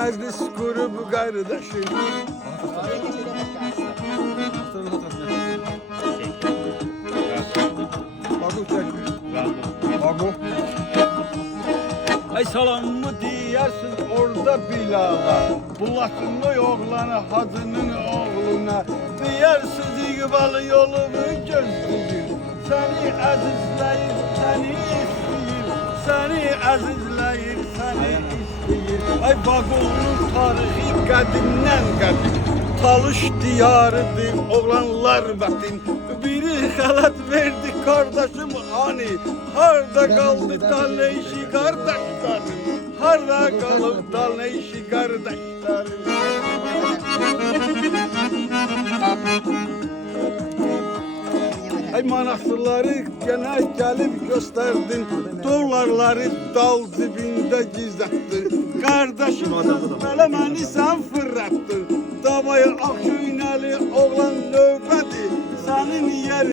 meclis grubu kardeşim. Bagu çekmiş. Bagu. Ay salam mı diyersin orada Bilal'a, bulaşın oğlana, hacının oğluna. Diyersiniz İqbal yolumu gözlüyür, seni azizleyir, seni isteyir, seni azizleyir, seni isteyir. Ay Bağolun tarihi qədimdən qədim, Talış diyarıdır, oğlanlar vətin. Biri xələt verdi kardeşim hani, harda qaldı dal ne işi kardeşlerim, harda qalıb dal ne işi kardeşlerim. Ay manastırları gene gelip gösterdin, dolarları dal dibinde gizlettin. Kardeşim, böyle beni sen fırlattın, davayı ak iğneli oğlan